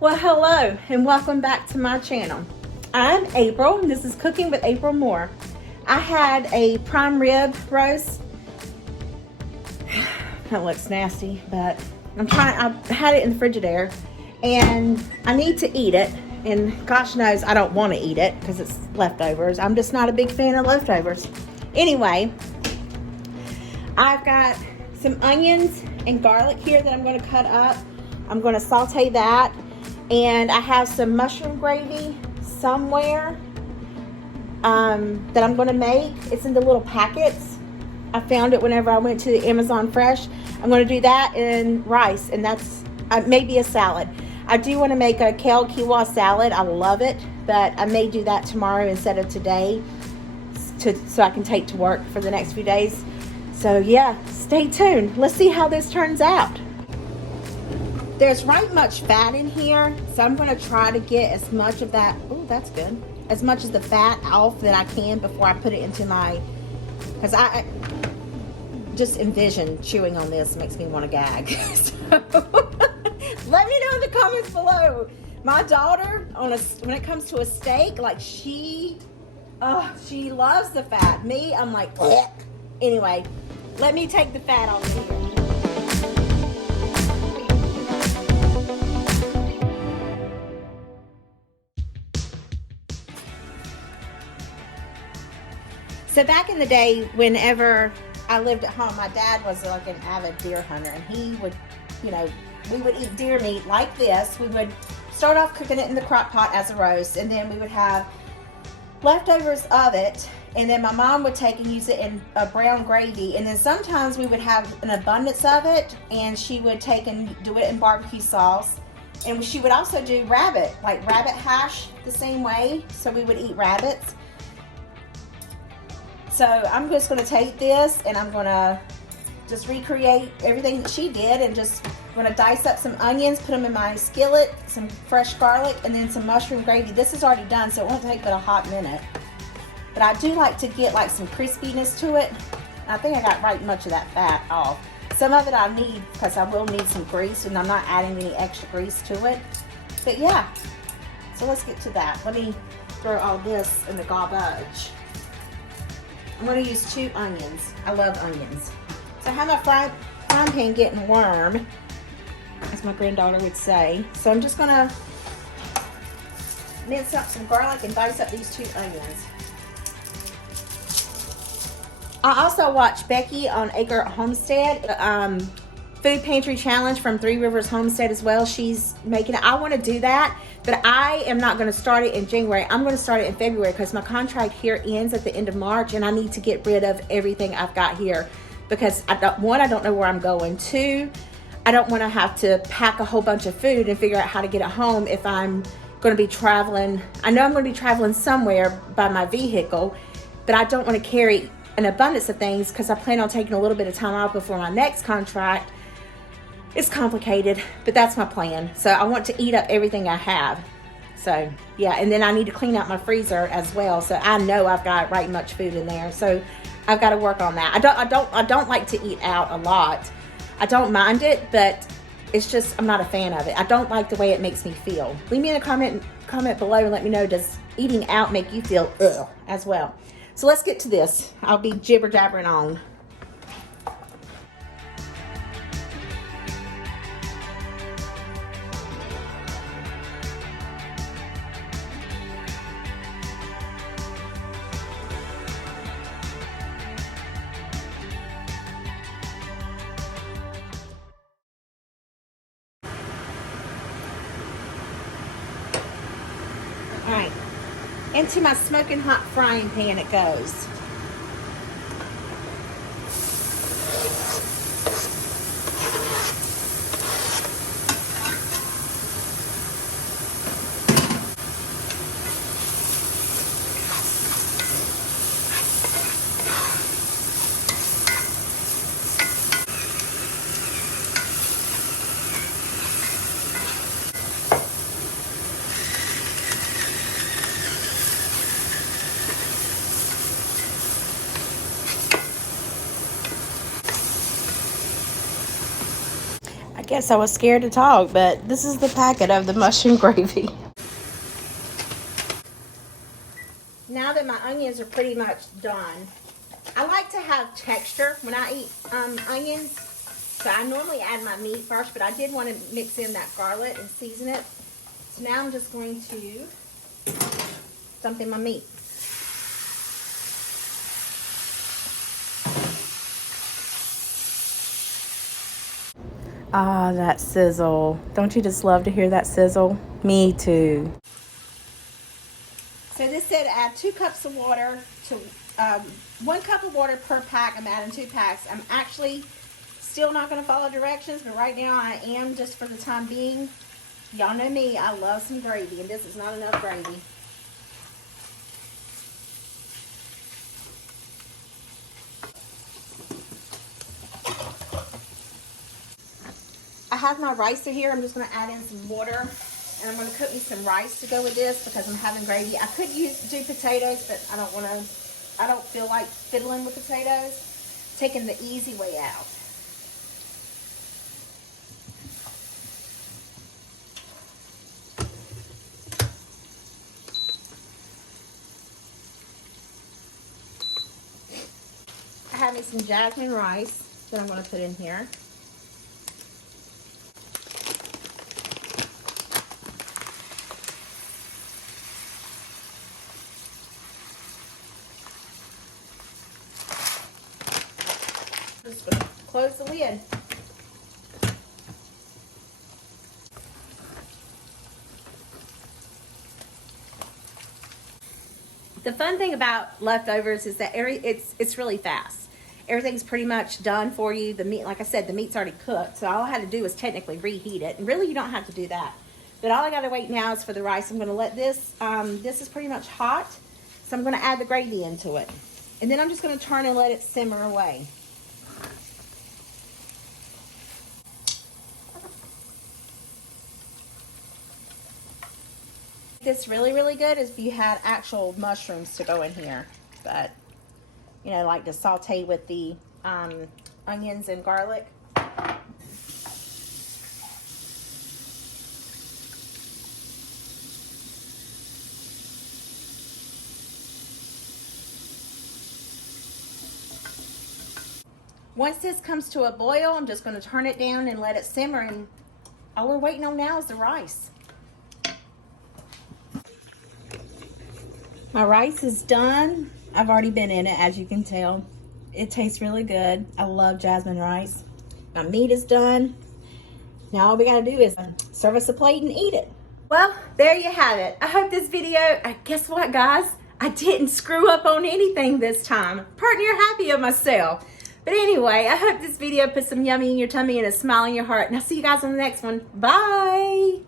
Well, hello and welcome back to my channel. I'm April and this is Cooking with April Moore. I had a prime rib roast. That looks nasty, but I had it in the Frigidaire and I need to eat it. And gosh knows I don't want to eat it because it's leftovers. I'm just not a big fan of leftovers. Anyway, I've got some onions and garlic here that I'm going to cut up. I'm going to saute that. And I have some mushroom gravy somewhere that I'm going to make. It's in the little packets. I found it whenever I went to the Amazon Fresh. I'm going to do that and rice, and that's maybe a salad. I do want to make a kale quinoa salad. I love it, but I may do that tomorrow instead of today so I can take to work for the next few days. So yeah, stay tuned. Let's see how this turns out. There's right much fat in here, so I'm going to try to get as much of that, oh, that's good, as much of the fat off that I can before I put it into my, because I just envision chewing on this makes me want to gag. So, let me know in the comments below. My daughter, when it comes to a steak, like she loves the fat. Me, I'm like, bleh. Anyway, let me take the fat off of here. So back in the day, whenever I lived at home, my dad was like an avid deer hunter, and he would, we would eat deer meat like this. We would start off cooking it in the crock pot as a roast, and then we would have leftovers of it, and then my mom would take and use it in a brown gravy, and then sometimes we would have an abundance of it, and she would take and do it in barbecue sauce. And she would also do rabbit hash the same way, so we would eat rabbits. So I'm just going to take this and I'm going to just recreate everything that she did, and just going to dice up some onions, put them in my skillet, some fresh garlic, and then some mushroom gravy. This is already done, so it won't take but a hot minute. But I do like to get like some crispiness to it. I think I got right much of that fat off. Some of it I need because I will need some grease, and I'm not adding any extra grease to it. But yeah, so let's get to that. Let me throw all this in the garbage. I'm going to use 2 onions. I love onions. So I have my frying pan getting warm, as my granddaughter would say. So I'm just going to mince up some garlic and dice up these 2 onions. I also watched Becky on Acre Homestead, food pantry challenge from Three Rivers Homestead as well. She's making it. I want to do that, but I am not going to start it in January. I'm going to start it in February because my contract here ends at the end of March, and I need to get rid of everything I've got here because I don't know where I'm going. 2, I don't want to have to pack a whole bunch of food and figure out how to get it home if I'm going to be traveling. I know I'm going to be traveling somewhere by my vehicle, but I don't want to carry an abundance of things because I plan on taking a little bit of time off before my next contract. It's complicated, but that's my plan. So I want to eat up everything I have. So yeah, and then I need to clean out my freezer as well. So I know I've got right much food in there. So I've got to work on that. I don't like to eat out a lot. I don't mind it, but it's just I'm not a fan of it. I don't like the way it makes me feel. Leave me in a comment below and let me know, does eating out make you feel ugh as well? So let's get to this. I'll be jibber jabbering on. All right, into my smoking hot frying pan it goes. guess I was scared to talk, but this is the packet of the mushroom gravy. Now that my onions are pretty much done, I like to have texture when I eat onions. So I normally add my meat first, but I did want to mix in that garlic and season it. So now I'm just going to dump in my meat. Ah, that sizzle. Don't you just love to hear that sizzle? Me too. So this said add 2 cups of water to 1 cup of water per pack. I'm adding 2 packs. I'm actually still not going to follow directions, but right now I am, just for the time being. Y'all know me, I love some gravy, and this is not enough gravy. I have my rice in here. I'm just going to add in some water, and I'm going to cook me some rice to go with this because I'm having gravy. I could do potatoes, but I don't feel like fiddling with potatoes. Taking the easy way out. I have me some jasmine rice that I'm going to put in here. Just going to close the lid. The fun thing about leftovers is that it's really fast. Everything's pretty much done for you. The meat, like I said, the meat's already cooked, so all I had to do was technically reheat it. And really, you don't have to do that. But all I got to wait now is for the rice. I'm going to let this, this is pretty much hot, so I'm going to add the gravy into it. And then I'm just going to turn and let it simmer away. This really good is if you had actual mushrooms to go in here, but you know, like to saute with the onions and garlic. Once this comes to a boil, I'm just going to turn it down and let it simmer, and all we're waiting on now is the rice. My rice is done. I've already been in it, as you can tell. It tastes really good. I love jasmine rice. My meat is done. Now all we gotta do is serve us a plate and eat it. Well, there you have it. I hope this video, guess what guys? I didn't screw up on anything this time. Pretty near happy of myself. But anyway, I hope this video put some yummy in your tummy and a smile in your heart. And I'll see you guys on the next one. Bye.